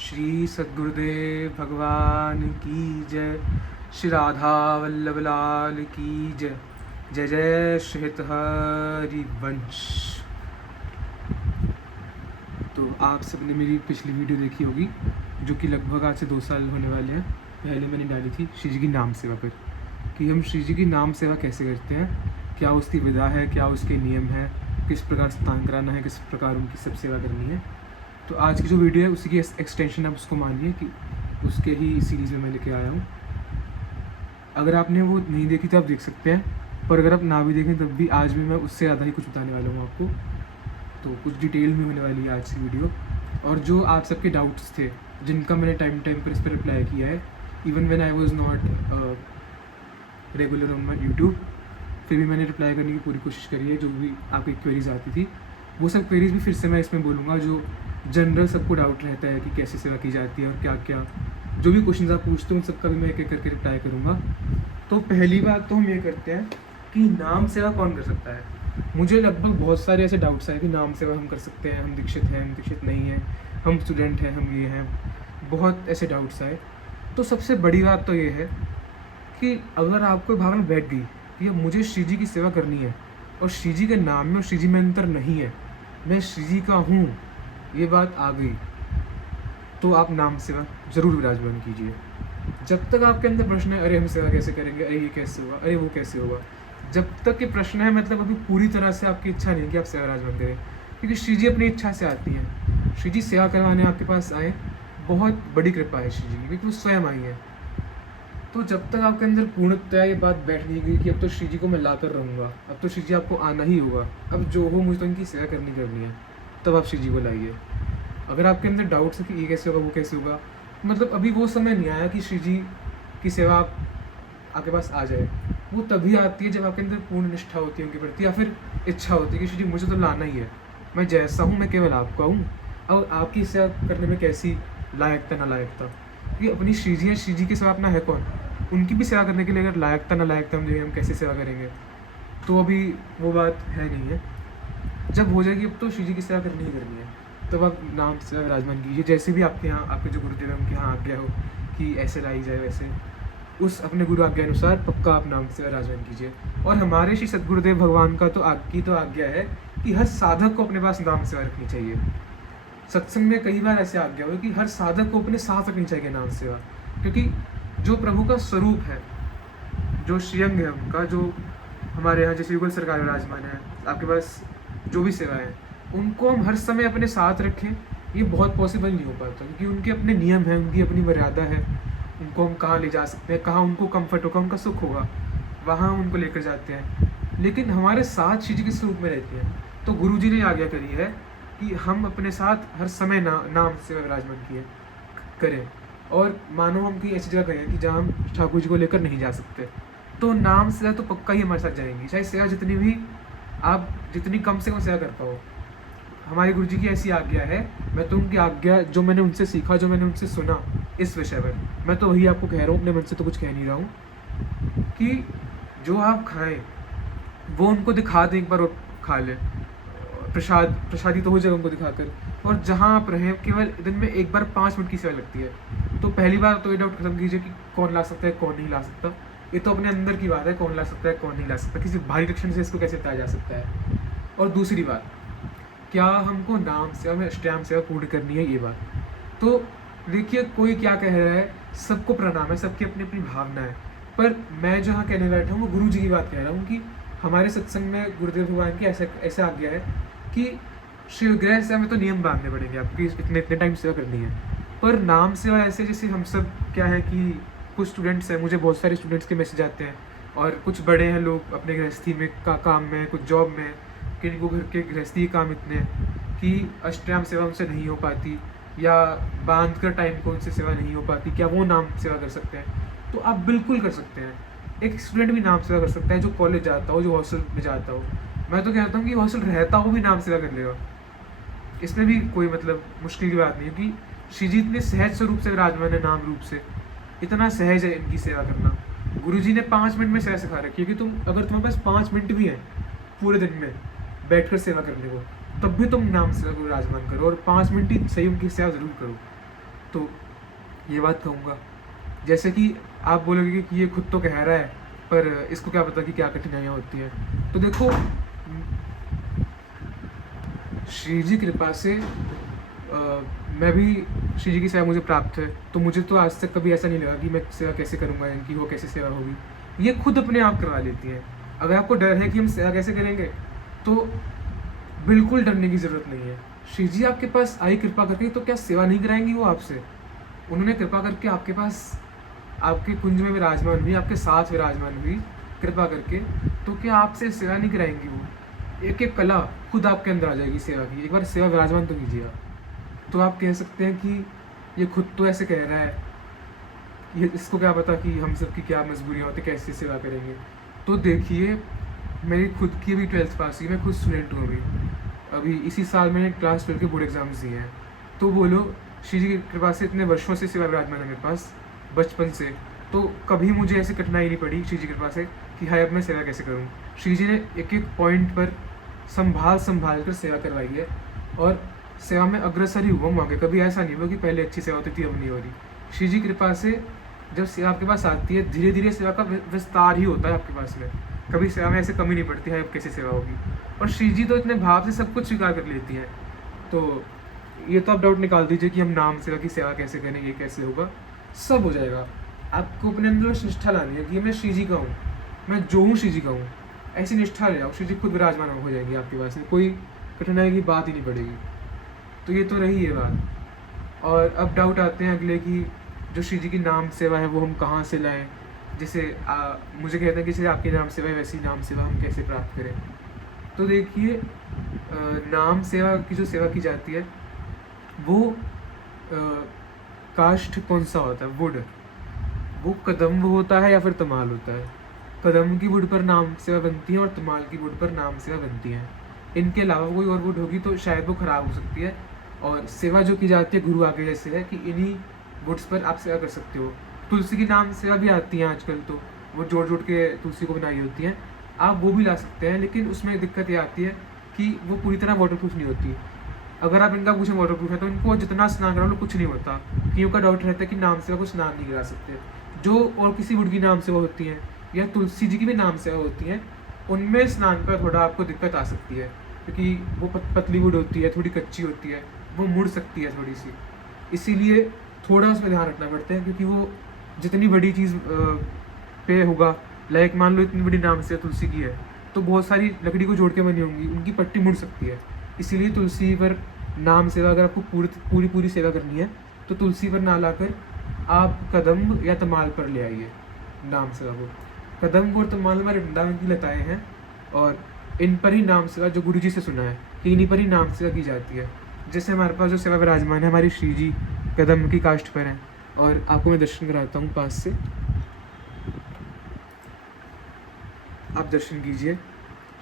श्री सद्गुरुदेव भगवान की जय। श्री राधा वल्लभ लाल की जय। जय जय श्री हरि वंश। तो आप सबने मेरी पिछली वीडियो देखी होगी जो कि लगभग आज से 2 साल होने वाले हैं। पहले मैंने डाली थी श्री जी की नाम सेवा पर कि हम श्री जी की नाम सेवा कैसे करते हैं, क्या उसकी विधा है, क्या उसके नियम है, किस प्रकार स्नान कराना है, किस प्रकार उनकी सब सेवा करनी है। तो आज की जो वीडियो है उसी की एक्सटेंशन आप उसको मानिए कि उसके ही सीरीज़ में मैं लेके आया हूँ। अगर आपने वो नहीं देखी तो आप देख सकते हैं, पर अगर आप ना भी देखें तब भी आज भी मैं उससे ज़्यादा ही कुछ बताने वाला हूँ आपको। तो कुछ डिटेल में होने वाली है आज की वीडियो। और जो आप सबके डाउट्स थे जिनका मैंने टाइम टाइम पर इस पर रिप्लाई किया है, even when I was not regular on my YouTube, फिर भी मैंने रिप्लाई करने की पूरी कोशिश करी है। जो भी आपकी क्वेरीज आती थी वो सब क्वेरीज भी फिर से मैं इसमें बोलूँगा। जो जनरल सबको डाउट रहता है कि कैसे सेवा की जाती है और क्या क्या जो भी क्वेश्चन आप पूछते हो उन सबका भी मैं एक एक करके रिप्लाई करूँगा। तो पहली बात तो हम ये करते हैं कि नाम सेवा कौन कर सकता है। मुझे लगभग बहुत सारे ऐसे डाउट्स आए कि नाम सेवा हम कर सकते हैं, हम दीक्षित हैं, हम दीक्षित नहीं हैं, हम स्टूडेंट हैं, हम ये हैं, बहुत ऐसे डाउट्स आए। तो सबसे बड़ी बात तो ये है कि अगर आपको भावना बैठ गई कि अब मुझे श्री जी की सेवा करनी है और श्री जी के नाम में और श्री जी में अंतर नहीं है, मैं श्री जी का हूँ, ये बात आ गई, तो आप नाम सेवा ज़रूर विराजमान कीजिए। जब तक आपके अंदर प्रश्न है अरे हम सेवा कैसे करेंगे, अरे ये कैसे होगा, अरे वो कैसे होगा, जब तक ये प्रश्न है मतलब अभी पूरी तरह से आपकी इच्छा नहीं कि आप सेवा विराजमान करें। क्योंकि श्री जी अपनी इच्छा से आती हैं। श्री जी सेवा करवाने आपके पास आए, बहुत बड़ी कृपा है श्री जी की, क्योंकि वो स्वयं आई है। तो जब तक आपके अंदर पूर्णतया ये बात बैठ नहीं गई कि अब तो श्री जी को मैं ला कर रहूँगा, अब तो श्री जी आपको आना ही होगा, अब जो हो मुझे तो इनकी सेवा करनी है, तब आप श्री जी को लाइए। अगर आपके अंदर डाउट्स है कि ये कैसे होगा, वो कैसे होगा, मतलब अभी वो समय नहीं आया कि श्री जी की सेवा आपके पास आ जाए। वो तभी आती है जब आपके अंदर पूर्ण निष्ठा होती है उनके प्रति, या फिर इच्छा होती है कि श्री जी मुझे तो लाना ही है, मैं जैसा हूँ मैं केवल आपका हूँ, और आपकी सेवा करने में कैसी लायकता नालायकता, ये अपनी श्री जी है। श्री जी की सेवा अपना है कौन, उनकी भी सेवा करने के लिए अगर लायकता नालायकता हम देखें हम कैसे सेवा करेंगे, तो अभी वो बात है नहीं है। जब हो जाएगी अब तो श्री जी की सेवा करनी ही करनी है, तब आप नाम सेवा विराजमान कीजिए। जैसे भी आपके यहाँ आपके जो गुरुदेव है उनके यहाँ आज्ञा हो कि ऐसे लाई जाए, वैसे उस अपने गुरु आज्ञा अनुसार पक्का आप नाम सेवा विराजमान कीजिए। और हमारे श्री सद्गुरुदेव भगवान का तो आज्ञा है कि हर साधक को अपने पास नाम सेवा रखनी चाहिए। सत्संग में कई बार ऐसे आज्ञा हो कि हर साधक को अपने साथ रखनी चाहिए नाम सेवा, क्योंकि जो प्रभु का स्वरूप है, जो श्रीअंग है उनका, जो हमारे यहाँ जैसे युगल सरकार विराजमान है, आपके पास जो भी सेवा है, उनको हम हर समय अपने साथ रखें, ये बहुत पॉसिबल नहीं हो पाता, क्योंकि उनके अपने नियम हैं, उनकी अपनी मर्यादा है। उनको हम कहाँ ले जा सकते हैं, कहाँ उनको कंफर्ट होगा, उनका सुख होगा, वहाँ उनको लेकर जाते हैं। लेकिन हमारे साथ श्री जी के स्वरूप में रहते हैं। तो गुरु जी ने आज्ञा करी है कि हम अपने साथ हर समय नाम सेवा विराजमान किए करें। और मानो हम कहीं ऐसी जगह गए हैं कि जहाँ हम ठाकुर जी को लेकर नहीं जा सकते, तो नाम सेवा तो पक्का ही हमारे साथ जाएंगी, चाहे सेवा जितनी भी आप जितनी कम से कम सेवा कर पाओ। हमारे गुरु जी की ऐसी आज्ञा है, मैं तो उनकी आज्ञा जो मैंने उनसे सीखा, जो मैंने उनसे सुना इस विषय पर, मैं तो वही आपको कह रहा हूँ, अपने मन से तो कुछ कह नहीं रहा हूँ, कि जो आप खाएं वो उनको दिखा दें, एक बार और खा लें। प्रसादी तो हो जाएगा उनको दिखाकर। और जहाँ आप रहें केवल दिन में एक बार 5 मिनट की सेवा लगती है। तो पहली बार तो ये डाउट खत्म कीजिए कि कौन ला सकता है कौन नहीं ला सकता, ये तो अपने अंदर की बात है, कौन ला सकता है कौन नहीं ला सकता, किसी बाहरी लक्षण से इसको कैसे बताया जा सकता है। और दूसरी बात, क्या हमको नाम सेवा में अष्टयाम सेवा पूर्ण करनी है, ये बात। तो देखिए कोई क्या कह रहा है, सबको प्रणाम है, सबकी अपनी अपनी भावना है, पर मैं जहाँ कहने बैठा हूँ वो गुरु जी की बात कह रहा हूँ कि हमारे सत्संग में गुरुदेव भगवान की ऐसा आज्ञा है कि शिवग्रह सेवा में तो नियम बांधने पड़ेंगे आपकी, इतने इतने टाइम सेवा करनी है। पर नाम सेवा ऐसे जैसे हम सब क्या है कि कुछ स्टूडेंट्स हैं, मुझे बहुत सारे स्टूडेंट्स के मैसेज आते हैं, और कुछ बड़े हैं लोग अपने गृहस्थी में काम में, कुछ जॉब में, किनको घर के गृहस्थी के काम इतने हैं कि अष्टयाम सेवा उनसे नहीं हो पाती, या बांध कर टाइम को उनसे सेवा नहीं हो पाती, क्या वो नाम सेवा कर सकते हैं? तो आप बिल्कुल कर सकते हैं। एक स्टूडेंट भी नाम सेवा कर सकता है जो कॉलेज जाता हो, जो हॉस्टल में जाता हो। मैं तो कहता हूँ कि हॉस्टल रहता हो भी नाम सेवा कर लेगा, इसमें भी कोई मतलब मुश्किल की बात नहीं है, कि श्री जी इतने सहज स्वरूप से विराजमान है, नाम रूप से इतना सहज है इनकी सेवा करना। गुरु जी ने 5 मिनट में सेवा सिखा रखी है कि तुम अगर तुम्हारे पास 5 मिनट भी है पूरे दिन में बैठकर सेवा करने को, तब भी तुम नाम सेवा को विराजमान करो, और 5 मिनट ही सही उनकी सेवा ज़रूर करो। तो ये बात कहूँगा। जैसे कि आप बोलोगे कि ये खुद तो कह रहा है, पर इसको क्या पता कि क्या कठिनाइयाँ होती हैं। तो देखो, श्री जी कृपा से मैं भी, श्री जी की सेवा मुझे प्राप्त है, तो मुझे तो आज तक कभी ऐसा नहीं लगा कि मैं सेवा कैसे करूँगा, इनकी वो कैसे सेवा होगी। ये खुद अपने आप करवा लेती हैं। अगर आपको डर है कि हम सेवा कैसे करेंगे, तो बिल्कुल डरने की ज़रूरत नहीं है। श्री जी आपके पास आई कृपा करके, तो क्या सेवा नहीं कराएंगी वो आपसे? उन्होंने कृपा करके आपके पास, आपके कुंज में विराजमान हुई, आपके साथ विराजमान हुई कृपा करके, तो क्या आपसे सेवा नहीं कराएंगी वो? एक एक कला खुद आपके अंदर आ जाएगी सेवा की। एक बार सेवा विराजमान तो कीजिए आप। तो आप कह सकते हैं कि ये खुद तो ऐसे कह रहा है, ये इसको क्या पता कि हम सबकी क्या मजबूरियाँ होती, कैसे सेवा करेंगे। तो देखिए, मेरी खुद की भी 12th पास हुई, मैं खुद स्टूडेंट हूँ अभी इसी साल मैंने क्लास 12 के बोर्ड एग्जाम्स दिए हैं। तो बोलो, श्री जी की कृपा से इतने वर्षों से सेवा विराजमान है मेरे पास, बचपन से, तो कभी मुझे ऐसी कठिनाई नहीं पड़ी श्री जी की कृपा से कि हाय अब मैं सेवा कैसे करूँ। श्री जी ने एक एक पॉइंट पर संभाल कर सेवा करवाई है, और सेवा में अग्रसर ही हुआ आगे। कभी ऐसा नहीं हुआ कि पहले अच्छी सेवा होती थी अब नहीं हो रही। श्री जी कृपा से जब सेवा आपके पास आती है, धीरे धीरे सेवा का विस्तार ही होता है आपके पास में। कभी सेवा में ऐसे कमी नहीं पड़ती है अब कैसे सेवा होगी। और श्री जी तो इतने भाव से सब कुछ स्वीकार कर लेती हैं। तो ये तो आप डाउट निकाल दीजिए कि हम नाम सेवा की सेवा कैसे करें, ये कैसे होगा, सब हो जाएगा। आपको अपने अंदर निष्ठा लानी है कि मैं श्री जी का हूँ, मैं जो हूँ श्री जी का हूँ, ऐसी निष्ठा ले आओ। श्री जी खुद विराजमान हो जाएंगी आपके पास में, कोई कठिनाई की बात ही नहीं पड़ेगी। तो ये तो रही है बात। और अब डाउट आते हैं अगले कि जो श्री जी की नाम सेवा है वो हम कहाँ से लाएं। जैसे मुझे कहते हैं कि जैसे आपकी नाम सेवा है वैसी नाम सेवा हम कैसे प्राप्त करें। तो देखिए, नाम सेवा की जो सेवा की जाती है वो काष्ठ कौन सा होता है, वुड, वो कदम्ब होता है या फिर तमाल होता है। कदम्ब की वुड पर नाम सेवा बनती है और तमाल की वुड पर नाम सेवा बनती है। इनके अलावा कोई और वुड होगी तो शायद वो ख़राब हो सकती है। और सेवा जो की जाती है गुरु आगे जैसे है कि इन्हीं वुड्स पर आप सेवा कर सकते हो। तुलसी की नाम सेवा भी आती है आजकल, तो वो जोड़ जोड़ के तुलसी को बनाई होती हैं, आप वो भी ला सकते हैं। लेकिन उसमें दिक्कत ये आती है कि वो पूरी तरह वाटरप्रूफ नहीं होती। अगर आप इनका पूछें वाटरप्रूफ है तो इनको जितना स्नान करा लो कुछ नहीं होता। क्यों का डाउट रहता है कि नाम सेवा को स्नान नहीं करा सकते। जो और किसी वुड की नाम सेवा होती है या तुलसी जी की भी नाम सेवा होती है, उनमें स्नान का थोड़ा आपको दिक्कत आ सकती है, क्योंकि वो पतली वुड होती है, थोड़ी कच्ची होती है, वो मुड़ सकती है थोड़ी सी। इसीलिए थोड़ा उसमें ध्यान रखना पड़ता है, क्योंकि वो जितनी बड़ी चीज़ पे होगा, लाइक मान लो इतनी बड़ी नाम सेवा तुलसी की है तो बहुत सारी लकड़ी को जोड़ के बनी होंगी, उनकी पट्टी मुड़ सकती है। इसीलिए तुलसी पर नाम सेवा अगर आपको पूरी सेवा करनी है तो तुलसी पर ना लाकर आप कदम्ब या तमाल पर ले आइए नाम सेवा को। कदम्ब और तमाल हमारे वृंदावन की लताएँ हैं, और इन पर ही नाम सेवा, जो गुरु जी से सुना है कि इन्हीं पर ही नाम सेवा की जाती है। जैसे हमारे पास जो सेवा विराजमान है हमारी श्री जी कदम्ब की काष्ठ पर है, और आपको मैं दर्शन कराता हूँ पास से, आप दर्शन कीजिए।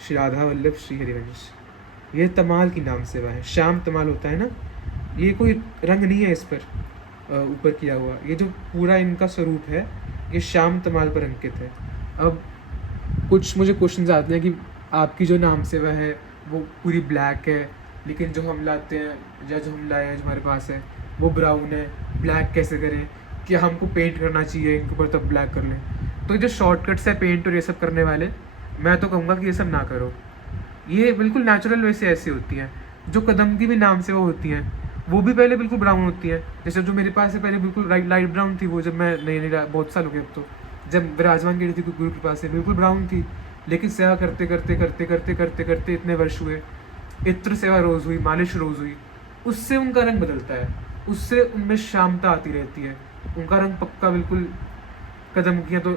श्री राधा वल्लभ श्री हरिवंश, ये तमाल की नाम सेवा है। श्याम तमाल होता है ना, ये कोई रंग नहीं है इस पर ऊपर किया हुआ, ये जो पूरा इनका स्वरूप है ये श्याम तमाल पर अंकित है। अब कुछ मुझे क्वेश्चन आते हैं कि आपकी जो नाम सेवा है वो पूरी ब्लैक है, लेकिन जो हम लाते हैं या जो हम लाए हैं जो हमारे पास है वो ब्राउन है, ब्लैक कैसे करें, क्या हमको पेंट करना चाहिए इनके ऊपर तब ब्लैक कर लें। तो जो शॉर्टकट्स है पेंट और ये सब करने वाले, मैं तो कहूँगा कि ये सब ना करो। ये बिल्कुल नेचुरल वे से ऐसी होती हैं। जो कदम की भी नाम से वो होती हैं वो भी पहले बिल्कुल ब्राउन होती है। जैसे जो मेरे पास है पहले बिल्कुल लाइट ब्राउन थी, वो जब मैं नई बहुत साल हो गए अब तो, जब विराजमान की थी गुरु के पास से बिल्कुल ब्राउन थी। लेकिन सेवा करते करते करते करते करते करते इतने वर्ष हुए, इत्र सेवा रोज़ हुई, मालिश रोज़ हुई, उससे उनका रंग बदलता है, उससे उनमें शांता आती रहती है। उनका रंग पक्का बिल्कुल, कदम किया तो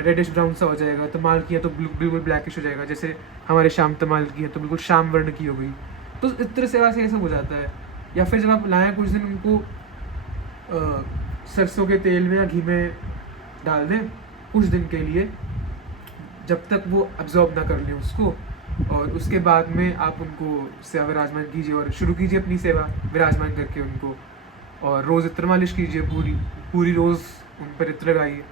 रेडिश ब्राउन सा हो जाएगा, तमाल किया तो बिल्कुल ब्लैकिश हो जाएगा, जैसे हमारे शाम तमाल की है तो बिल्कुल शाम वर्ण की हो गई। तो इत्र सेवा से ये सब हो जाता है। या फिर जब आप लाएँ कुछ दिन उनको सरसों के तेल में या घी में डाल दें कुछ दिन के लिए, जब तक वो अब्जॉर्ब ना कर लें उसको, और उसके बाद में आप उनको सेवा विराजमान कीजिए और शुरू कीजिए अपनी सेवा विराजमान करके उनको, और रोज़ इत्र मालिश कीजिए, पूरी रोज़ उन पर इत्र लगाइए।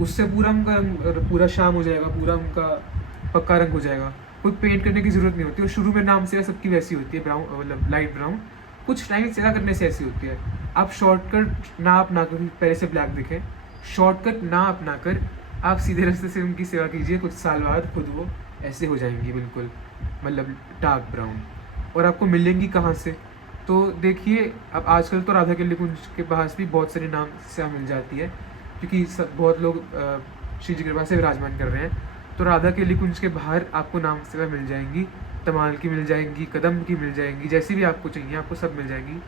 उससे पूरा उनका पूरा शाम हो जाएगा, पूरा उनका पक्का रंग हो जाएगा। कोई पेंट करने की ज़रूरत नहीं होती। और शुरू में नाम सेवा सबकी वैसी होती है, ब्राउन मतलब लाइट ब्राउन, कुछ टाइम सेवा करने से ऐसी होती है, आप शॉर्टकट ना अपना कर, पहले से ब्लैक दिखें, शॉर्टकट ना अपना कर आप सीधे रास्ते से उनकी सेवा कीजिए, कुछ साल बाद खुद वो ऐसे हो जाएंगी बिल्कुल, मतलब डार्क ब्राउन। और आपको मिलेंगी कहाँ से? तो देखिए, अब आजकल तो राधा केली कुंज के पास भी बहुत सारे नाम सेवा मिल जाती है, क्योंकि सब बहुत लोग श्री जी कृपा से विराजमान कर रहे हैं। तो राधा केली कुंज के बाहर आपको नाम सेवा मिल जाएंगी, तमाल की मिल जाएंगी, कदम की मिल जाएंगी, जैसी भी आपको चाहिए आपको सब मिल जाएंगी।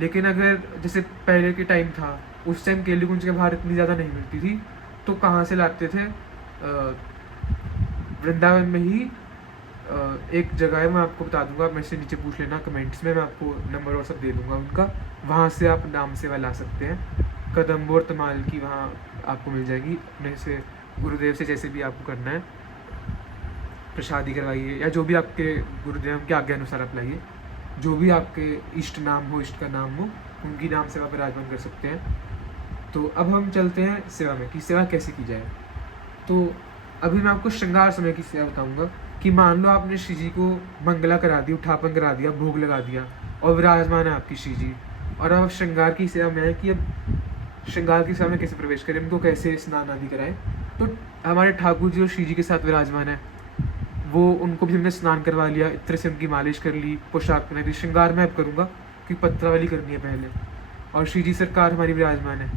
लेकिन अगर जैसे पहले के टाइम था, उस टाइम केली कुंज के बाहर इतनी ज़्यादा नहीं मिलती थी, तो कहाँ से लाते थे? वृंदावन में ही एक जगह है, मैं आपको बता दूंगा, मेरे से नीचे पूछ लेना कमेंट्स में, मैं आपको नंबर और सब दे दूंगा उनका, वहाँ से आप नाम सेवा ला सकते हैं। कदम और तमाल की वहाँ आपको मिल जाएगी, अपने से गुरुदेव से जैसे भी आपको करना है, प्रसादी करवाइए या जो भी आपके गुरुदेव के आज्ञा अनुसार आप लाइए, जो भी आपके इष्ट नाम हो, इष्ट का नाम हो, उनकी नाम सेवा पर विराजमान कर सकते हैं। तो अब हम चलते हैं सेवा में कि सेवा कैसे की जाए। तो अभी मैं आपको श्रृंगार समय की सेवा बताऊंगा कि मान लो आपने श्री जी को मंगला करा दी, उठापन करा दिया, भोग लगा दिया और विराजमान है आपकी श्री जी, और अब श्रृंगार की सेवा में है कि अब श्रृंगार की सेवा में कैसे प्रवेश करें, उनको कैसे स्नान आदि कराएं। तो हमारे ठाकुर जी और श्री जी के साथ विराजमान है, वो उनको भी हमने स्नान करवा लिया, इत्र से उनकी मालिश कर ली, पोशाक पहना दी। श्रृंगार मैं अब करूँगा क्योंकि पत्रावली करनी है पहले, और श्री जी सरकार हमारी विराजमान है।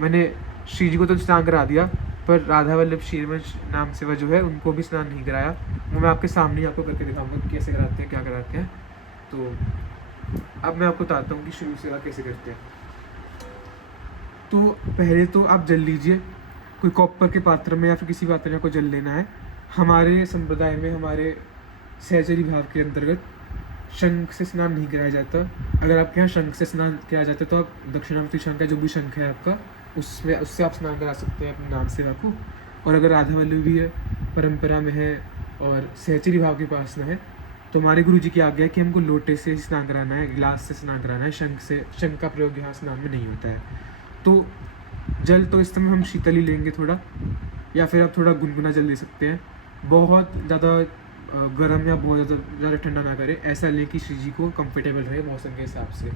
मैंने श्री जी को तो स्नान करा दिया, पर राधा वल्लभ श्रीवंश नाम सेवा जो है उनको भी स्नान नहीं कराया, वो मैं आपके सामने ही आपको करके दिखाऊंगा कि कैसे कराते हैं, क्या कराते हैं। तो अब मैं आपको बताता हूँ कि शुरू सेवा कैसे करते हैं। तो पहले तो आप जल लीजिए, कोई कॉपर के पात्र में या फिर किसी पात्र में आपको जल लेना है। हमारे संप्रदाय में, हमारे सहचरी भाव के अंतर्गत शंख से स्नान नहीं कराया जाता। अगर आपके यहाँ शंख से स्नान किया जाता है तो आप दक्षिणावर्ती शंख है, जो भी शंख है आपका, उससे आप स्नान करा सकते हैं अपने नाम सेवा को। और अगर राधा वल्लभी है, परंपरा में है और सहचरी भाव के पास में है, तो हमारे गुरु जी की आज्ञा है कि हमको लोटे से स्नान कराना है, गिलास से स्नान कराना है, शंख का प्रयोग यहाँ स्नान में नहीं होता है। तो जल तो इस समय हम शीतल ही लेंगे थोड़ा, या फिर आप थोड़ा गुनगुना जल ले सकते हैं। बहुत ज़्यादा गर्म या बहुत ज़्यादा ठंडा ना करें, ऐसा लें कि श्री जी को कंफर्टेबल रहे मौसम के हिसाब से।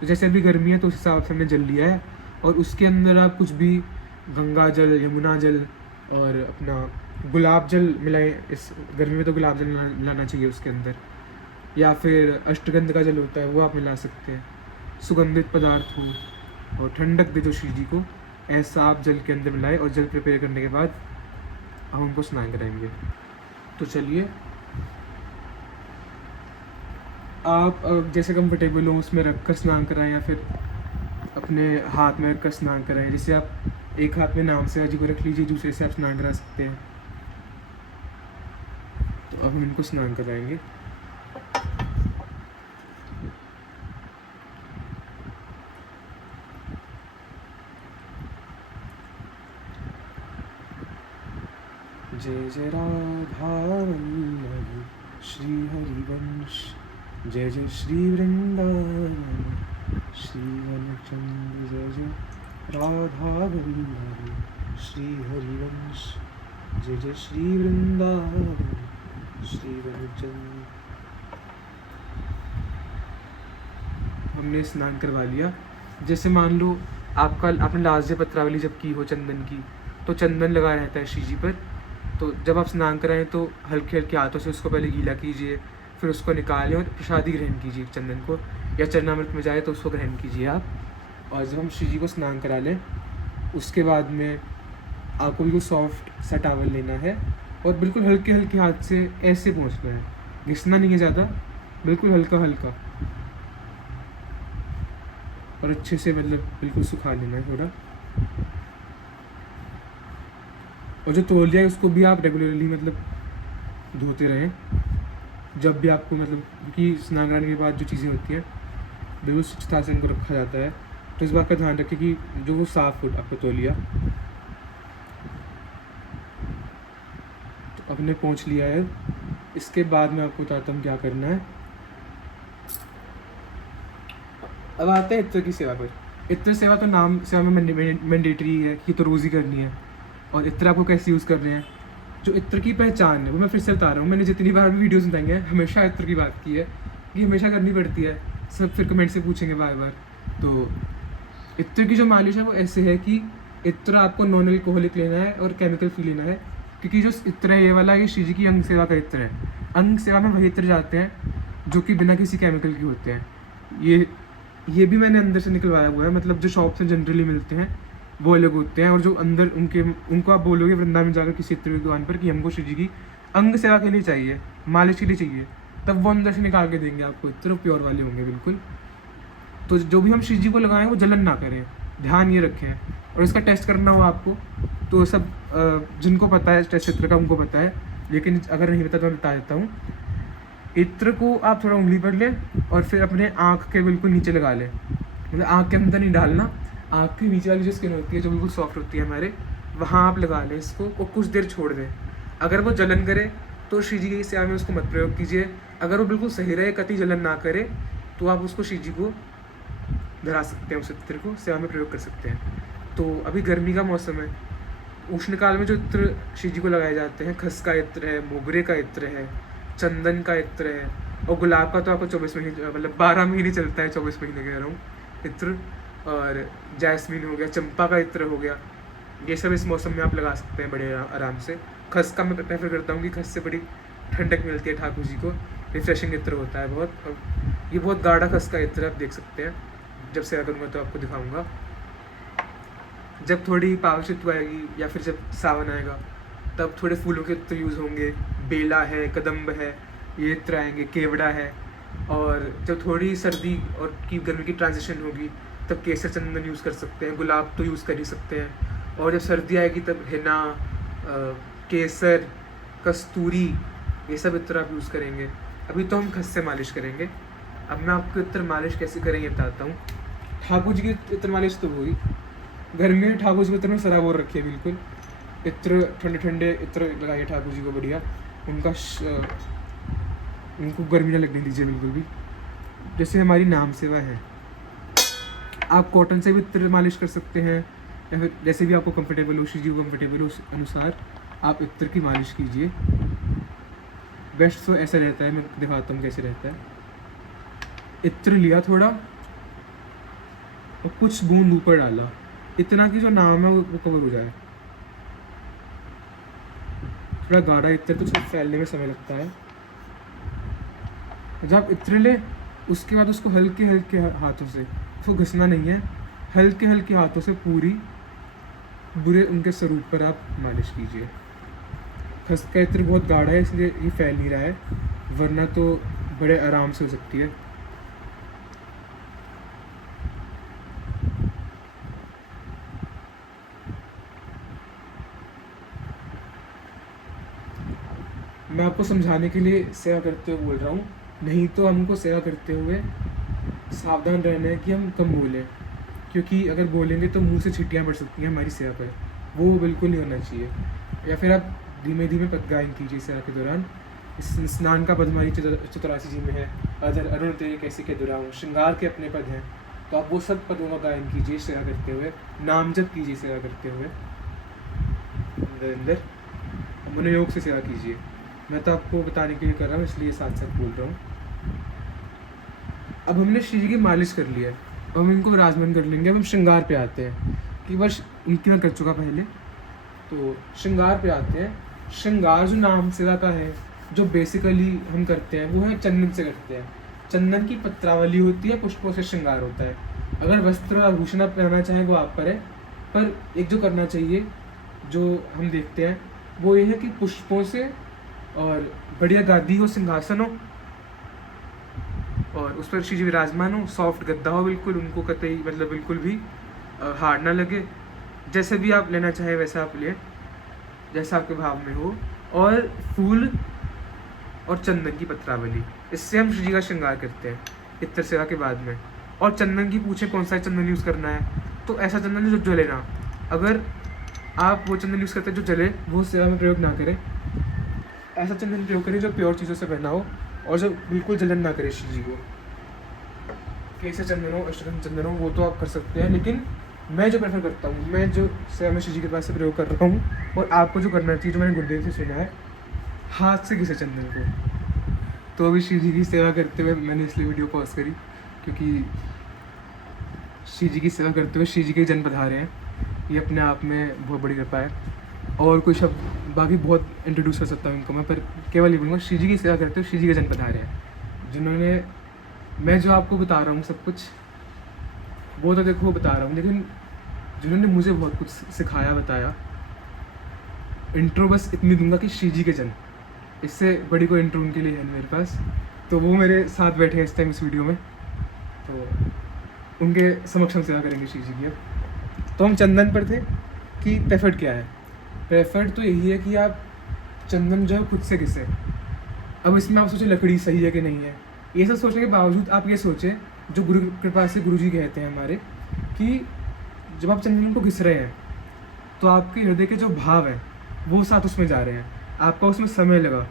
तो जैसे अभी गर्मी है तो उस हिसाब से हमने जल लिया है, और उसके अंदर आप कुछ भी गंगा जल, यमुना जल और अपना गुलाब जल मिलाएं। इस गर्मी में तो गुलाब जल लाना चाहिए उसके अंदर, या फिर अष्टगंध का जल होता है वो आप मिला सकते हैं। सुगंधित पदार्थ हो और ठंडक दे जो श्री जी को, ऐसा आप जल के अंदर मिलाएं, और जल प्रिपेयर करने के बाद हम उनको स्नान कराएंगे। तो चलिए, आप जैसे कंफर्टेबल हो उसमें रख कर स्नान कराएं, या फिर अपने हाथ में रखकर स्नान कराएं। जैसे आप एक हाथ में नाम सेवा जी को रख लीजिए, दूसरे से आप स्नान करा सकते हैं। तो अब हम इनको स्नान कराएंगे। जय जय राधा वल्लभ श्री हरिवंश, जय जय श्री वृंदावन श्री वनचंद, जय जय राधा वल्लभ श्री हरिवंश, जय जय श्री वृंदावन श्री वनचंद। हमने स्नान करवा लिया। जैसे मान लो आपने लास्ट डे पत्रावली जब की हो चंदन की, तो चंदन लगा रहता है श्री जी पर। तो जब आप स्नान कराएं तो हल्के हल्के हाथों से उसको पहले गीला कीजिए, फिर उसको निकालें और प्रसादी ग्रहण कीजिए चंदन को, या चरणामृत में जाए तो उसको ग्रहण कीजिए आप। और जब हम श्री जी को स्नान करा लें, उसके बाद में आपको बिल्कुल सॉफ्ट सा टावल लेना है और बिल्कुल हल्के हल्के हाथ से ऐसे पहुँचना है, घिसना नहीं है ज़्यादा, बिल्कुल हल्का हल्का, और अच्छे से मतलब बिल्कुल सुखा लेना है थोड़ा। और जो तौलिया है उसको भी आप रेगुलरली मतलब धोते रहें जब भी आपको, मतलब क्योंकि स्नान कराने के बाद जो चीज़ें होती हैं बिल्कुल स्वच्छता से इनको रखा जाता है। तो इस बात का ध्यान रखें कि जो वो साफ हो आपका तौलिया। तो अपने पहुँच लिया है। इसके बाद मैं आपको बताता हूँ क्या करना है। अब आते हैं इत्र की सेवा पर। इत्र सेवा तो नाम सेवा में मैंडेटरी है कि तो रोज़ ही करनी है। और इत्र आपको कैसे यूज़ करने हैं, जो इत्र की पहचान है वो मैं फिर से बता रहा हूँ। मैंने जितनी बार भी वीडियोज़ बताएंगे हमेशा इत्र की बात की है कि हमेशा करनी पड़ती है। सब फिर कमेंट से पूछेंगे बार बार। तो इत्र की जो मालिश है वो ऐसे है कि इत्र आपको नॉन अल्कोहलिक लेना है और केमिकल फ्री लेना है, क्योंकि जो इत्र है ये वाला, ये श्री जी की अंग सेवा का इत्र है। अंग सेवा में वही इत्र जाते हैं जो कि बिना किसी केमिकल के होते हैं। ये भी मैंने अंदर से निकलवाया हुआ है, मतलब जो शॉप से जनरली मिलते हैं वो अलग होते हैं, और जो अंदर उनको आप बोलोगे वृंदावन जाकर किसी इत्र की दुकान पर कि हमको श्री जी की अंग सेवा के लिए चाहिए, मालिश के लिए चाहिए, तब वो अंदर से निकाल के देंगे आपको इत्र, प्योर वाले होंगे बिल्कुल। तो जो भी हम श्री जी को लगाएं वो जलन ना करें, ध्यान ये रखें। और इसका टेस्ट करना हो आपको तो सब जिनको पता है टेस्ट इत्र का उनको पता है, लेकिन अगर नहीं पता तो मैं बता देता हूँ। इत्र को आप थोड़ा उंगली पर लें और फिर अपने आँख के बिल्कुल नीचे लगा लें, मतलब आँख के अंदर नहीं डालना, आँख के नीचे वाली जो स्किन होती है जो बिल्कुल सॉफ्ट होती है हमारे, वहाँ आप लगा लें इसको और कुछ देर छोड़ दें। अगर वो जलन करे तो श्री जी की सेवा में उसको मत प्रयोग कीजिए। अगर वो बिल्कुल सही रहे, कतई जलन ना करे, तो आप उसको श्री जी को धरा सकते हैं, उस इत्र को सेवा में प्रयोग कर सकते हैं। तो अभी गर्मी का मौसम है, उष्ण काल में जो इत्र श्री जी को लगाए जाते हैं, खस का इत्र है, मोगरे का इत्र है, चंदन का इत्र है, और गुलाब का तो आपको 24 महीने, मतलब 12 महीने चलता है, 24 महीने कह रहा हूँ इत्र। और जैस्मिन हो गया, चंपा का इत्र हो गया, ये सब इस मौसम में आप लगा सकते हैं बड़े आराम से। खस का मैं प्रेफर करता हूँ कि खस से बड़ी ठंडक मिलती है ठाकुर जी को, रिफ्रेशिंग इत्र होता है बहुत। और ये बहुत गाढ़ा खस का इत्र आप देख सकते हैं, जब सेवा करूँगा तो आपको दिखाऊंगा। जब थोड़ी पावस ऋतु आएगी या फिर जब सावन आएगा तब थोड़े फूलों के इत्र यूज़ होंगे, बेला है, कदम्ब है, ये इत्र आएंगे, केवड़ा है। और जब थोड़ी सर्दी और की गर्मी की ट्रांजिशन होगी तब केसर चंदन यूज़ कर सकते हैं, गुलाब तो यूज़ कर ही सकते हैं। और जब सर्दी आएगी तब हिना, केसर, कस्तूरी, ये सब इत्र आप यूज़ करेंगे। अभी तो हम खस से मालिश करेंगे। अब मैं आपको इत्र मालिश कैसे करेंगे बताता हूँ। ठाकुर जी की इत्र मालिश तो हुई, घर में ठाकुर जी को इत्र में सराबोर रखिए बिल्कुल, इत्र ठंडे ठंडे इत्र लगाइए ठाकुर जी को बढ़िया, उनको गर्मी ना लगने दीजिए बिल्कुल भी। जैसे हमारी नाम सेवा है, आप कॉटन से भी इत्र मालिश कर सकते हैं, या फिर जैसे भी आपको कंफर्टेबल हो, श्री जी को कंफर्टेबल हो उस अनुसार आप इत्र की मालिश कीजिए। बेस्ट तो ऐसा रहता है, मैं दिखाता हूँ कैसे रहता है। इत्र लिया थोड़ा और कुछ बूंद ऊपर डाला, इतना कि जो नाम है वो कवर हो जाए। थोड़ा गाढ़ा इत्र तो सिर्फ फैलने में समय लगता है। जब आप इत्र ले उसके बाद उसको हल्के हल्के हाथों से, उसको घसना नहीं है, हल्के हल्के हाथों से पूरी बुरे उनके स्वरूप पर आप मालिश कीजिए। खस का इत्र बहुत गाढ़ा है इसलिए ये फैल नहीं रहा है, वरना तो बड़े आराम से हो सकती है। मैं आपको समझाने के लिए सेवा करते हुए बोल रहा हूँ, नहीं तो हमको सेवा करते हुए सावधान रहना है कि हम कम बोलें, क्योंकि अगर बोलेंगे तो मुंह से छिट्टियाँ पड़ सकती हैं हमारी सेवा पर, वो बिल्कुल नहीं होना चाहिए। या फिर आप धीमे धीमे पद गायन कीजिए सेवा के दौरान। स्नान का पद हमारी 84 जी में है, अधर अरुण तेरे कैसे के दुराऊं, श्रृंगार के अपने पद हैं, तो आप वो सब पदों का गायन कीजिए सेवा करते हुए, नाम जप कीजिए सेवा करते हुए, अंदर मनोयोग से सेवा कीजिए। मैं तो आपको बताने के लिए कर रहा हूँ, इसलिए साथ साथ बोल रहा हूँ। अब हमने श्री जी की मालिश कर लिया है, अब हम इनको विराजमान कर लेंगे। अब हम श्रृंगार पे आते हैं, कि वर्ष उनकी मैं कर चुका पहले, तो श्रृंगार पे आते हैं। श्रृंगार जो नाम सेवा का है, जो बेसिकली हम करते हैं वो है चंदन से करते हैं। चंदन की पत्रावली होती है, पुष्पों से श्रृंगार होता है। अगर वस्त्र आभूषण आप पहनना चाहें वो आप पर है, पर एक जो करना चाहिए जो हम देखते हैं वो ये है कि पुष्पों से और बढ़िया गादी हो, सिंहासन हो, और उस पर श्री जी विराजमान हो, सॉफ्ट गद्दा हो बिल्कुल, उनको कतई मतलब बिल्कुल भी हार्ड ना लगे। जैसे भी आप लेना चाहें वैसा आप लें, जैसा आपके भाव में हो। और फूल और चंदन की पत्रावली, इससे हम श्री जी का श्रृंगार करते हैं इत्र सेवा के बाद में। और चंदन की पूछे कौन सा चंदन यूज़ करना है, तो ऐसा चंदन जो जले ना। अगर आप वो चंदन यूज़ करते हैं जो जले, वो सेवा में प्रयोग ना करें। ऐसा चंदन प्रयोग करें जो प्योर चीज़ों से बना हो और जो बिल्कुल जलन ना करे श्री जी को। कैसे चंदन हो, अष्टगंध चंदन हो, वो तो आप कर सकते हैं, लेकिन मैं जो प्रेफर करता हूँ, मैं जो सेवा में श्री जी के पास से प्रयोग कर रहा हूँ, और आपको जो करना चाहिए, जो मैंने गुरुदेव से सुना है, हाथ से घिसे चंदन को। तो अभी श्री जी की सेवा करते हुए मैंने इसलिए वीडियो पॉज करी, क्योंकि श्री जी की सेवा करते हुए श्री जी के जन पधारे हैं, ये अपने आप में बहुत बड़ी कृपा है। और कोई शब्द बाकी बहुत इंट्रोड्यूस कर सकता हूँ इनको मैं, पर केवल ये बोलूँगा श्री जी की सेवा करते हुए श्री जी के जन पधारे हैं, जिन्होंने, मैं जो आपको बता रहा हूँ सब कुछ वो तो देखो बता रहा हूँ, लेकिन जिन्होंने मुझे बहुत कुछ सिखाया बताया। इंट्रो बस इतनी दूंगा कि श्री जी के जन, इससे बड़ी कोई इंट्रो उनके लिए है नहीं मेरे पास। तो वो मेरे साथ बैठे हैं इस टाइम इस वीडियो में, तो उनके समक्ष हम सेवा करेंगे श्री जी की। अब तो हम चंदन पर थे कि प्रेफर्ड क्या है। प्रेफर्ड तो यही है कि आप चंदन जो है खुद से घिसे। अब इसमें आप सोचें लकड़ी सही है कि नहीं है, ये सब सोचने के बावजूद आप ये सोचें, जो गुरु कृपा से गुरुजी कहते हैं हमारे, कि जब आप चंदन को घिस रहे हैं तो आपके हृदय के जो भाव हैं वो साथ उसमें जा रहे हैं। आपका उसमें समय लगा,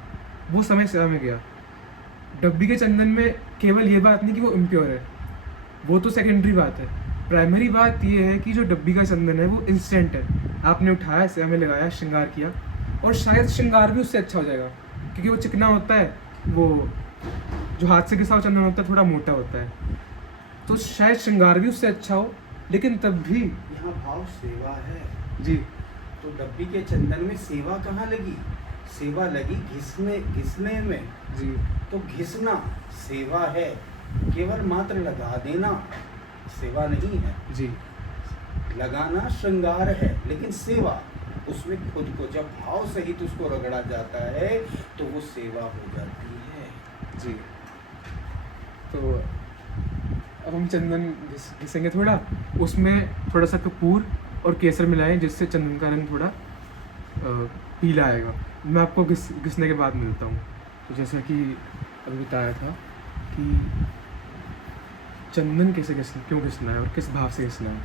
वो समय सेवा में गया। डब्बी के चंदन में केवल ये बात नहीं कि वो इम्प्योर है, वो तो सेकेंडरी बात है। प्राइमरी बात ये है कि जो डब्बी का चंदन है वो इंस्टेंट है, आपने उठाया, सेवा में लगाया, श्रृंगार किया, और शायद श्रृंगार भी उससे अच्छा हो जाएगा, क्योंकि वो चिकना होता है, वो जो हाथ से घिसा हुआ चंदन होता है थोड़ा मोटा होता है, तो शायद श्रृंगार भी उससे अच्छा हो। लेकिन तब भी यहाँ भाव सेवा है जी, तो डब्बी के चंदन में सेवा कहाँ लगी? सेवा लगी घिसने में जी, तो घिसना सेवा है, केवल मात्र लगा देना सेवा नहीं है। जी, लगाना श्रृंगार है, लेकिन सेवा उसमें खुद को जब भाव सहित उसको रगड़ा जाता है तो वो सेवा हो जाती है। जी। तो अब हम चंदन घिसेंगे थोड़ा, उसमें थोड़ा सा कपूर और केसर मिलाएं, जिससे चंदन का रंग थोड़ा पीला आएगा। मैं आपको घिसने के बाद मिलता हूँ। तो जैसा कि अभी बताया था कि चंदन कैसे क्यों घिसना है और किस भाव से घिसना है,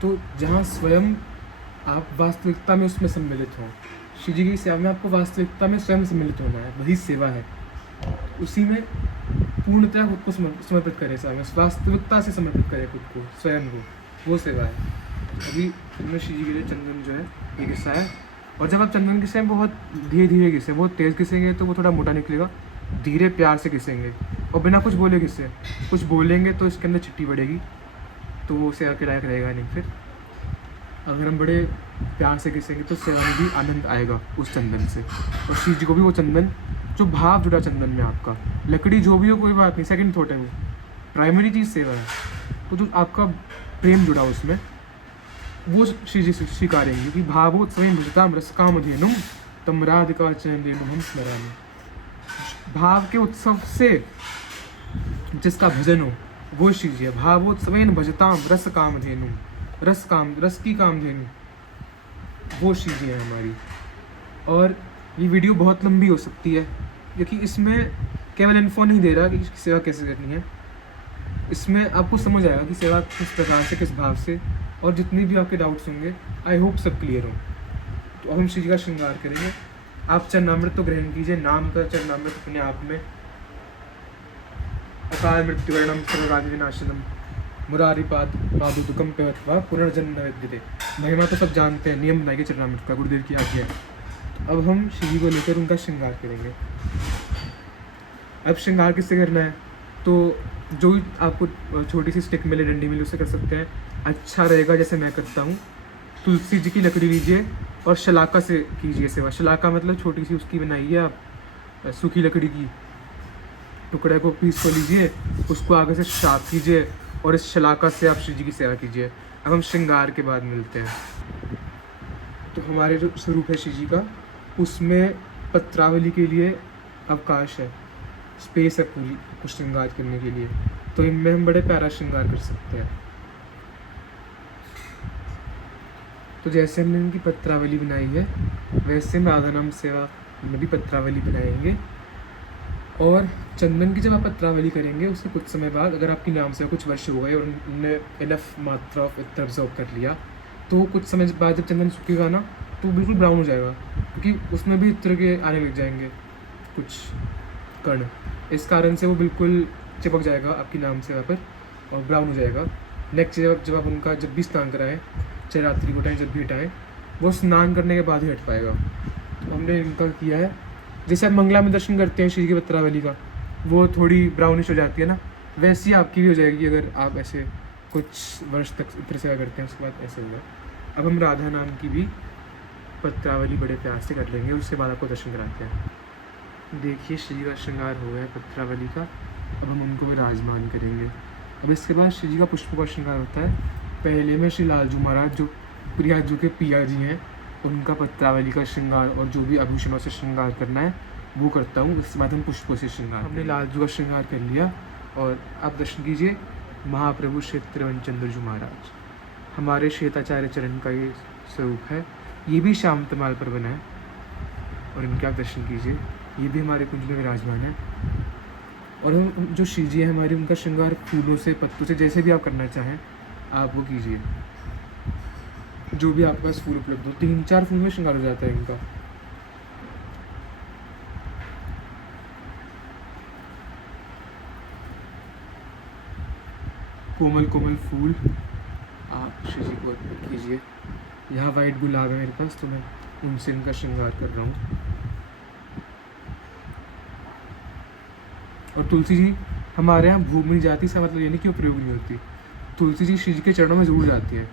तो जहाँ स्वयं आप वास्तविकता में उसमें सम्मिलित हों, श्री जी की सेवा में आपको वास्तविकता में स्वयं सम्मिलित होना है, वही सेवा है। उसी में पूर्णतः खुद को समर्पित करें, सेवा में वास्तविकता से समर्पित करें खुद को, स्वयं को, वो सेवा है। अभी हमने श्री जी के लिए चंदन जो है ये घिसा है, और जब आप चंदन घिसें बहुत धीरे धीरे घिसें, बहुत तेज़ घिसेंगे तो वो थोड़ा मोटा निकलेगा, धीरे प्यार से घिसेंगे और बिना कुछ बोले घिसे। कुछ बोलेंगे तो इसके अंदर चिट्टी बढ़ेगी, तो वो सेवा के लायक रहेगा नहीं। फिर अगर हम बड़े प्यार से घिसेंगे तो सेवा में भी आनंद आएगा उस चंदन से, और श्री जी को भी वो चंदन, जो भाव जुड़ा चंदन में आपका, लकड़ी जो भी हो कोई बात नहीं, सेकंड थॉट है, वो प्राइमरी चीज़ सेवा है। तो जो आपका प्रेम जुड़ा उसमें, वो श्री जी स्वीकारेंगे कि भावो स्वयं भजताम रसकामधेनुम तम राधिका चरणेनु हम स्मरामि। भाव के उत्सव से जिसका भजन हो वो श्री जी है। भावो स्वयं भजताम रस कामधेनुम, रस की कामधेनु, वो श्री जी है हमारी। और ये वीडियो बहुत लंबी हो सकती है, क्योंकि इसमें केवल इन्फो नहीं दे रहा कि सेवा कैसे करनी है, इसमें आपको समझ आएगा कि सेवा किस प्रकार से, किस भाव से, और जितने भी आपके डाउट्स होंगे आई होप सब क्लियर हो। तो हम श्री जी का श्रृंगार करेंगे। आप चरणामृत तो ग्रहण कीजिए, नाम का चरणामृत अपने आप में। अकाल मृत्युवर्णम सर्वराधिनाशनम मुरारिपाद पादुकम पेवत्वा पुनर्जन्म न विद्यते। महिमा तो सब जानते हैं, नियम बनाएंगे चरणामृत का, गुरुदेव की आज्ञा है। तो अब हम श्री जी को लेकर उनका श्रृंगार करेंगे। अब श्रृंगार किससे करना है, तो जो आपको छोटी सी स्टिक मिले, डंडी मिले, उससे कर सकते हैं। अच्छा रहेगा जैसे मैं करता हूँ, तुलसी जी की लकड़ी लीजिए और शलाका से कीजिए सेवा। शलाका मतलब छोटी सी उसकी बनाइए आप, सूखी लकड़ी की टुकड़े को पीस को लीजिए, उसको आगे से शार्प कीजिए और इस शलाका से आप श्री जी की सेवा कीजिए। अब हम श्रृंगार के बाद मिलते हैं। तो हमारे जो स्वरूप है श्री जी का, उसमें पत्रावली के लिए अवकाश है, स्पेस है पूरी कुछ श्रृंगार करने के लिए, तो इनमें हम बड़े प्यारा श्रृंगार कर सकते हैं। तो जैसे हमने इनकी पत्रावली बनाई है, वैसे हम राधा नाम सेवा में भी पत्रावली बनाएंगे। और चंदन की जब आप पत्रावली करेंगे, उसके कुछ समय बाद अगर आपकी नाम सेवा कुछ वर्ष हो गए और उनने इनफ मात्रा ऑफ इत्र ऑब्जॉर्व कर लिया, तो कुछ समय बाद जब चंदन सूखेगा ना, तो बिल्कुल ब्राउन हो जाएगा, क्योंकि उसमें भी इत्र के आने लग जाएंगे कुछ कण। इस कारण से वो बिल्कुल चिपक जाएगा आपकी नाम सेवा पर और ब्राउन हो जाएगा। नेक्स्ट जब आप उनका जब भी स्नान कराएं, चाहे रात्रि को टाइम जब भी हटाएँ, वो स्नान करने के बाद ही हट पाएगा। तो हमने इनका किया है, जैसे आप मंगला में दर्शन करते हैं श्री की पत्रावली का, वो थोड़ी ब्राउनिश हो जाती है ना, वैसी आपकी भी हो जाएगी अगर आप ऐसे कुछ वर्ष तक इत्र सेवा करते हैं, उसके बाद ऐसे होगा। अब हम राधा नाम की भी पत्रावली बड़े प्यार से कर लेंगे, उसके बाद आपको दर्शन कराते हैं। देखिए श्री जी का श्रृंगार हो गया पत्रावली का, अब हम उनको विराजमान करेंगे। अब इसके बाद श्री जी का पुष्पों का श्रृंगार होता है। पहले में श्री लालजू महाराज जो प्रियाजू के पिया जी हैं, उनका पत्रावली का श्रृंगार और जो भी आभूषणों से श्रृंगार करना है वो करता हूँ। इसके बाद हम पुष्पों से श्रृंगार, हमने लालजू का श्रृंगार कर लिया। और आप दर्शन कीजिए महाप्रभु श्री त्रिवंचंद्र जी महाराज, हमारे श्वेताचार्य चरण का ये स्वरूप है। ये भी श्याम तमाल पर बना है और इनके आप दर्शन कीजिए, ये भी हमारे कुंज में विराजमान है। और हम जो श्री जी है हमारे, उनका श्रृंगार फूलों से, पत्तों से, जैसे भी आप करना चाहें आप वो कीजिए, जो भी आपके पास फूल उपलब्ध हो। 3-4 फूल में श्रृंगार हो जाता है इनका। कोमल कोमल फूल आप श्री जी को अर्पित कीजिए। यहाँ वाइट गुलाब है मेरे पास, तो मैं उनसे इनका श्रृंगार कर रहा हूँ। और तुलसी जी हमारे यहाँ भूख नहीं जाती, इसका मतलब ये नहीं कि वो प्रयोग नहीं होती। तुलसी जी श्री जी के चरणों में जरूर जाती है।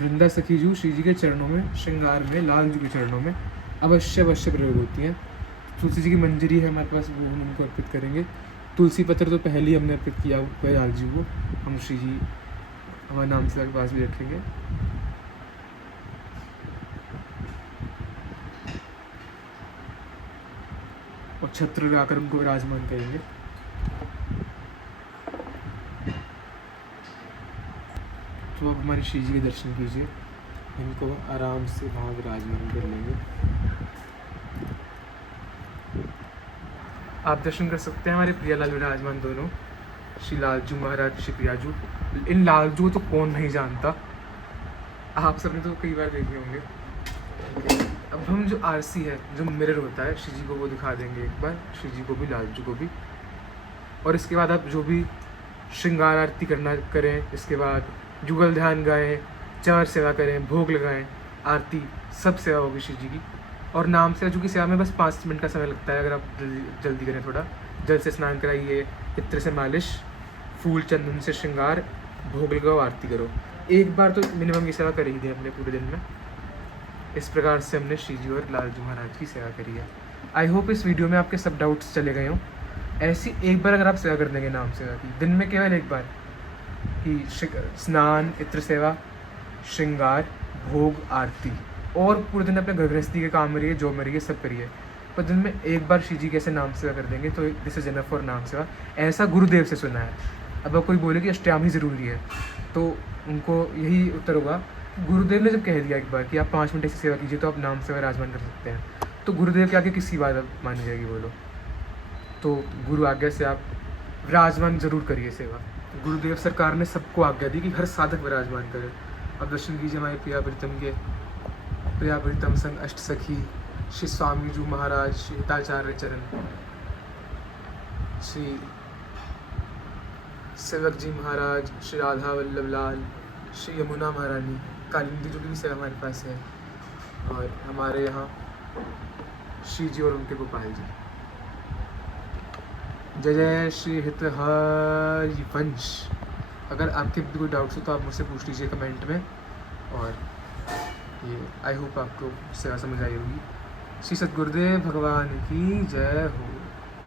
वृंदा सखी जी श्री जी के चरणों में, श्रृंगार में, लाल जी के चरणों में अवश्य अवश्य प्रयोग होती हैं। तुलसी जी की मंजरी है हमारे पास, वो हम उनको अर्पित करेंगे। तुलसी पत्र तो पहले ही हमने अर्पित किया हुआ है लाल जी को, हम श्री जी हमारे नाम से के पास भी रखेंगे। और छत्र लगाकर उनको विराजमान करेंगे। तो अब हमारे श्री जी के दर्शन कीजिए, इनको आराम से वहाँ विराजमान कर लेंगे। आप दर्शन कर सकते हैं हमारे प्रियालाल विराजमान दोनों, श्री लालजू महाराज, श्री प्रियाजू। इन लालजू को तो कौन नहीं जानता, आप सबने तो कई बार देखे होंगे। अब हम जो आरसी है, जो मिरर होता है, श्री जी को वो दिखा देंगे एक बार, श्री जी को भी, लालजू को भी। और इसके बाद आप जो भी श्रृंगार आरती करना करें, इसके बाद जुगल ध्यान गाएं, चार सेवा करें, भोग लगाएं, आरती, सब सेवा होगी श्री जी की। और नाम सेवा जो की सेवा में बस 5 मिनट का समय लगता है, अगर आप जल्दी करें थोड़ा। जल से स्नान कराइए, इत्र से मालिश, फूल चंदन से श्रृंगार, भोग लगाओ, आरती करो। एक बार तो मिनिमम की सेवा कर ही दी हमने पूरे दिन में। इस प्रकार से हमने श्री जी और लालजू महाराज की सेवा करी है। आई होप इस वीडियो में आपके सब डाउट्स चले गए हों। ऐसी एक बार अगर आप सेवा कर देंगे नाम सेवा की, दिन में केवल एक बार, कि स्नान, इत्र सेवा, श्रृंगार, भोग, आरती, और पूरे दिन अपने घर गृहस्थी के काम में रहिए, जॉब में रहिए, सब करिए, पर दिन में एक बार श्री जी कैसे नाम सेवा कर देंगे तो दिस इज इनफ फॉर नाम सेवा। ऐसा गुरुदेव से सुना है। अब कोई बोले कि अष्टयाम ही ज़रूरी है, तो उनको यही उत्तर होगा, गुरुदेव ने जब कह दिया एक बार कि आप 5 मिनट ऐसी सेवा कीजिए तो आप नाम सेवा विराजमान कर सकते हैं, तो गुरुदेव के आगे किसी बात अब मानी जाएगी बोलो। तो गुरु आज्ञा से आप विराजमान जरूर करिए सेवा। गुरुदेव सरकार ने सबको आज्ञा दी कि हर साधक विराजमान करे। अब दर्शन कीजिए हमारे प्रिया प्रीतम के, प्रिया प्रीतम संग अष्ट सखी, श्री स्वामी जी महाराज, श्री हिताचार्य चरण, श्री सेवक जी महाराज, श्री राधा वल्लभ लाल, श्री यमुना महारानी, कालिंदी जी की भी सेवा हमारे पास है, और हमारे यहाँ श्री जी और उनके गोपाल जी। जय जय श्री हित हरि वंश। अगर आपके भी कोई डाउट्स हो तो आप मुझसे पूछ लीजिए कमेंट में। और ये आई होप आपको सेवा समझ आई होगी। श्री सद्गुरुदेव भगवान की जय हो।